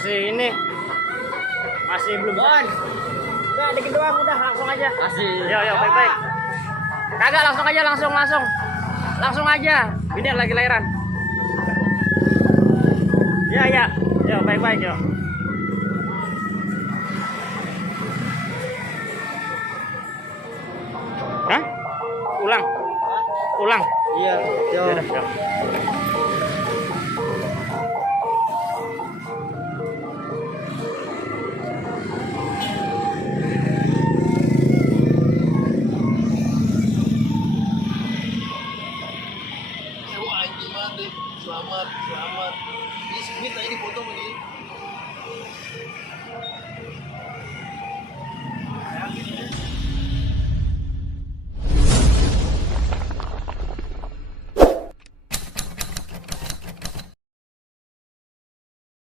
Masih ini. Masih belum. Udah dikit doang, udah langsung aja. Masih. Yo baik-baik. Kagak langsung aja langsung. Langsung aja. Ini lagi lahiran. Ya. Yo baik-baik yo. Hah? Ulang. Iya, yo. Ya udah, yo. Selamat. Ini segini tadi dipoto begini.